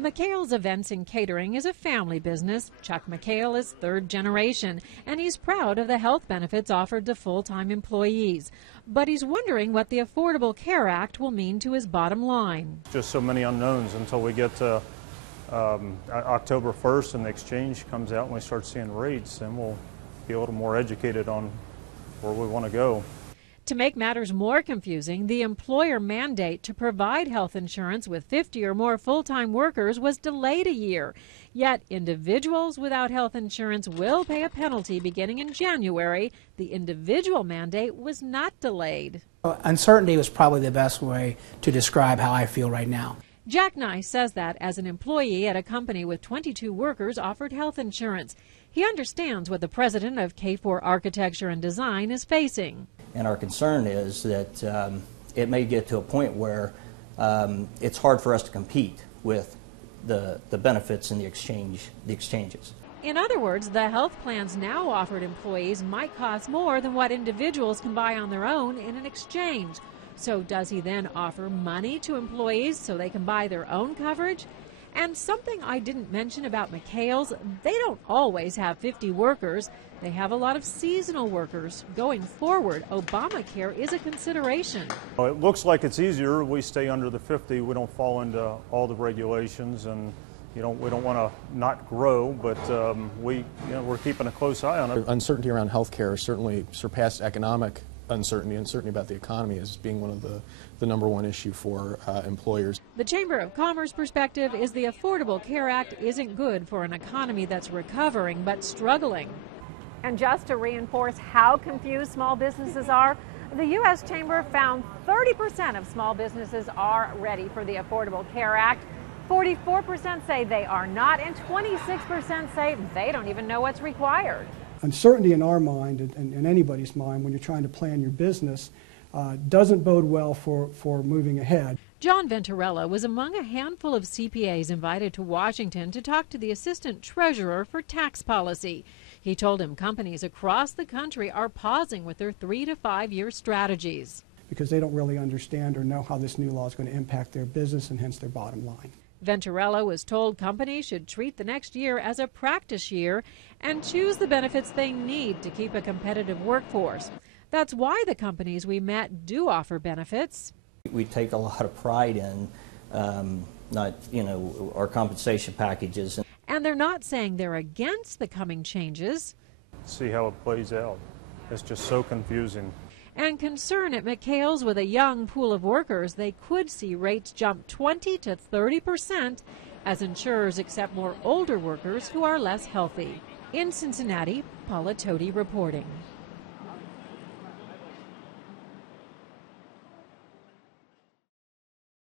McHales Events and Catering is a family business. Chuck McHale is third generation, and he's proud of the health benefits offered to full-time employees. But he's wondering what the Affordable Care Act will mean to his bottom line. Just so many unknowns until we get to October 1st and the exchange comes out and we start seeing rates, and we'll be a little more educated on where we want to go. To make matters more confusing, the employer mandate to provide health insurance with 50 or more full-time workers was delayed a year. Yet individuals without health insurance will pay a penalty beginning in January. The individual mandate was not delayed. Uncertainty was probably the best way to describe how I feel right now. Jack Nice says that as an employee at a company with 22 workers offered health insurance. He understands what the president of K4 Architecture and Design is facing. And our concern is that it may get to a point where it's hard for us to compete with the benefits and the exchanges. In other words, the health plans now offered employees might cost more than what individuals can buy on their own in an exchange. So does he then offer money to employees so they can buy their own coverage? And something I didn't mention about McHales, they don't always have 50 workers. They have a lot of seasonal workers. Going forward, Obamacare is a consideration. Well, it looks like it's easier. We stay under the 50. We don't fall into all the regulations, and we don't want to not grow, but we're keeping a close eye on it. Uncertainty around health care certainly surpassed economic uncertainty, and certainty about the economy as being one of the number one issue for employers. The Chamber of Commerce perspective is the Affordable Care Act isn't good for an economy that's recovering but struggling. And just to reinforce how confused small businesses are, the U.S. Chamber found 30% of small businesses are ready for the Affordable Care Act. 44% say they are not, and 26% say they don't even know what's required. Uncertainty in our mind and in anybody's mind when you're trying to plan your business doesn't bode well for moving ahead. John Venturella was among a handful of CPAs invited to Washington to talk to the assistant treasurer for tax policy. He told him companies across the country are pausing with their 3 to 5 year strategies. Because they don't really understand or know how this new law is going to impact their business and hence their bottom line. Venturella was told companies should treat the next year as a practice year and choose the benefits they need to keep a competitive workforce. That's why the companies we met do offer benefits. We take a lot of pride in our compensation packages. And they're not saying they're against the coming changes. See how it plays out. It's just so confusing. And concern at McHales with a young pool of workers, they could see rates jump 20 to 30% as insurers accept more older workers who are less healthy. In Cincinnati, Paula Toti reporting.